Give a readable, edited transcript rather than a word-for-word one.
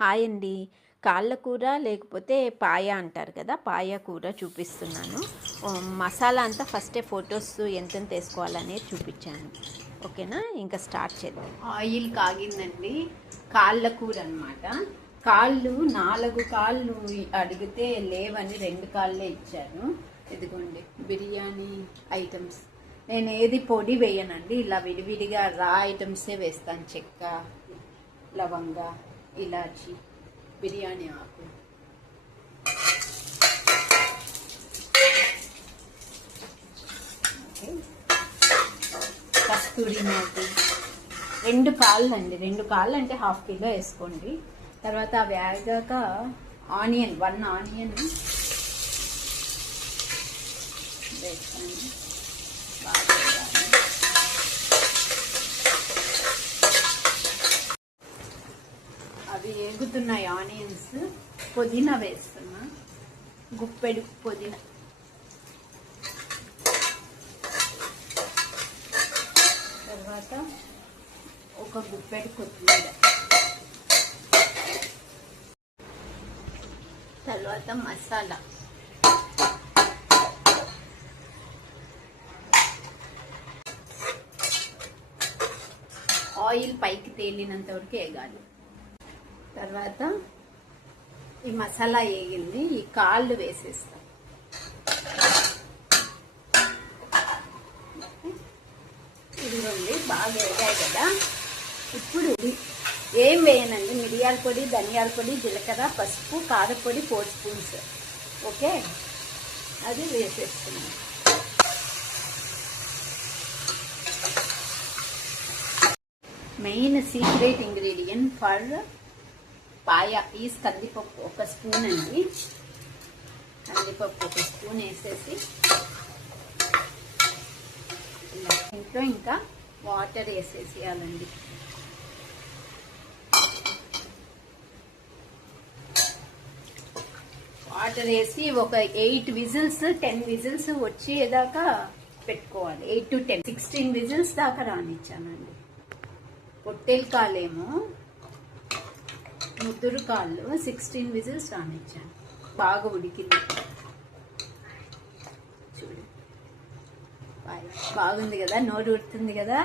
Hi అండి. కాళ్ళ కూర లేకపోతే పాయ అంటారు కదా! పాయ కూర చూపిస్తున్నాను. మసాలా అంతా ఫస్టే ఫొటోస్ ఎంతెంత వేసుకోవాలనేది చూపించాను. ఓకేనా? ఇంకా స్టార్ట్ చేద్దాం. ఆయిల్ కాగిందండి. కాళ్ళ కూర అనమాట. కాళ్ళు 4 కాళ్ళు అడిగితే లేవని 2 కాళ్ళే ఇచ్చారు. ఇదిగోండి బిర్యానీ ఐటమ్స్. నేను ఏది పొడి వేయనండి, ఇలా విడివిడిగా రా ఐటమ్సే వేస్తాను. చెక్క, లవంగ, ఇలాచి, బిర్యానీ ఆకు, కస్తూరి మేతి. 2 కాళ్ళు అండి. 2 కాళ్ళు అంటే ½ కిలో వేసుకోండి. తర్వాత అవి వేగాక ఆనియన్ 1 ఆనియన్ వేసుకోండి. బాగా అవి వేగుతున్నాయి ఆనియన్స్. పుదీనా వేస్తున్నా, గుప్పెడు పుదీనా. తర్వాత ఒక గుప్పెడు కొత్తిమీర. తర్వాత మసాలా. ఆయిల్ పైకి తేలినంత వరకు వేగాలి. తర్వాత ఈ మసాలా వేగింది, ఈ కాళ్ళు వేసేస్తాం. ఇదిగోండి బాగా వేగాయి కదా. ఇప్పుడు ఏం వేయనండి, మిరియాల పొడి, ధనియాల పొడి, జీలకర్ర, పసుపు, కారపొడి 4 స్పూన్స్. ఓకే, అది వేసేస్తున్నాం. Main secret ingredient for paya is కందిపప్పు 1 స్పూన్ అండి. కందిపప్పు 1 స్పూన్ వేసేసి ఇంట్లో ఇంకా వాటర్ వేసేసేయాలండి. వాటర్ వేసి ఒక 8 విజిల్స్ 10 విజిల్స్ వచ్చేదాకా పెట్టుకోవాలి. 8 to 10 16 విజిల్స్ దాకా రానిచ్చానండి. పొట్టేలు కాలేమో ముద్దురు కాళ్ళు 16 విజిల్స్ రానిచ్చాను. బాగా ఉడికింది చూడు. బాగుంది కదా, నోరు ఉడుతుంది కదా.